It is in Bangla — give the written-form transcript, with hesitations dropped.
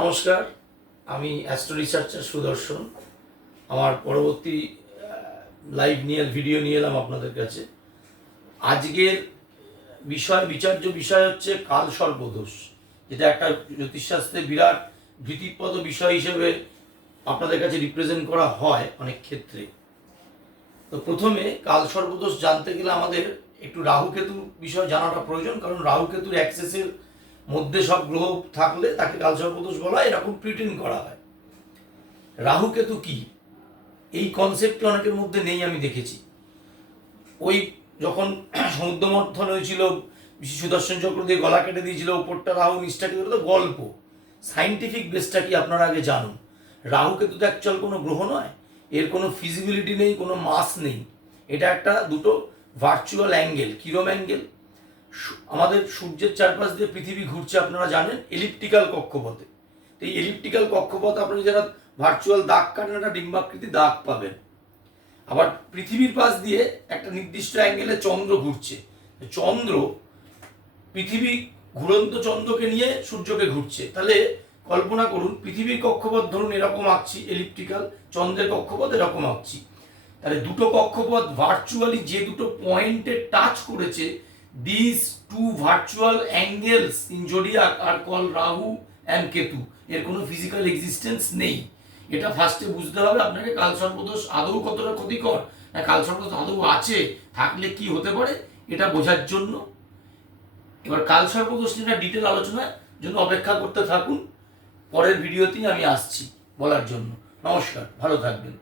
নমস্কার, আমি অ্যাস্ট্রো রিসার্চার সুদর্শন। আমার পরবর্তী লাইভ ভিডিও নিয়ে এলাম আপনাদের কাছে। আজকের বিচার্য বিষয় হচ্ছে কাল সর্পদোষ, যেটা একটা জ্যোতিষশাস্ত্রে বিরাট ভীতিপ্রদ বিষয় হিসেবে আপনাদের কাছে রিপ্রেজেন্ট করা হয় অনেক ক্ষেত্রে। তো প্রথমে কাল সর্পদোষ জানতে গেলে আমাদের একটু রাহুকেতুর বিষয় জানাটা প্রয়োজন, কারণ রাহুকেতুর অ্যাক্সেসের মধ্যে সব গ্রহ থাকলে তাকে কাল সর্পদোষ বলা হয়, এরকম প্রিটেন্ড করা হয়। রাহুকেতু কি, এই কনসেপ্টটি অনেকের মধ্যে নেই। আমি দেখেছি ওই যখন সমুদ্র মন্থন হয়েছিল, সুদর্শন চক্র দিয়ে গলা কেটে দিয়েছিল, ওপরটা রাহু নিষ্ঠা কেতু, তো গল্প। সাইন্টিফিক বেসটা কি আপনারা আগে জানুন। রাহুকেতু তো অ্যাকচুয়াল কোনো গ্রহ নয়, এর কোনো ফিজিবিলিটি নেই, কোনো মাস নেই। এটা একটা দুটো ভার্চুয়াল অ্যাঙ্গেল। কিরম অ্যাঙ্গেল? আমাদের সূর্যের চারপাশ দিয়ে পৃথিবী ঘুরছে, আপনারা জানেন, এলিপ্টিক্যাল কক্ষপথে। তো এই এলিপ্টিক্যাল কক্ষপথ আপনি যারা ভার্চুয়াল দাগ কাটেন, একটা ডিম্বাকৃতি দাগ পাবেন। আবার পৃথিবীর পাশ দিয়ে একটা নির্দিষ্ট অ্যাঙ্গেলে চন্দ্র ঘুরছে। চন্দ্র, পৃথিবী ঘুরন্ত চন্দ্রকে নিয়ে সূর্যকে ঘুরছে। তাহলে কল্পনা করুন, পৃথিবীর কক্ষপথ ধরুন এরকম আঁকছি এলিপ্টিক্যাল, চন্দ্রের কক্ষপথ এরকম আঁকছি। তাহলে দুটো কক্ষপথ ভার্চুয়ালি যে দুটো পয়েন্টে টাচ করেছে, this two virtual angles in zodiac are call Rahu and Ketu. এর কোনো ফিজিক্যাল এক্সিস্টেন্স নেই। এটা ফার্স্টে বুঝতে হবে আপনাকে। কাল সর্পদোষ আদৌ কতটা ক্ষতিকর, না কাল সর্পদোষ আদৌ আছে, থাকলে কি হতে পারে, এটা বোঝার জন্য এবার কাল সর্পদোষ নিয়ে ডিটেল আলোচনার জন্য অপেক্ষা করতে থাকুন। পরের ভিডিওতেই আমি আসছি বলার জন্য। নমস্কার, ভালো থাকবেন।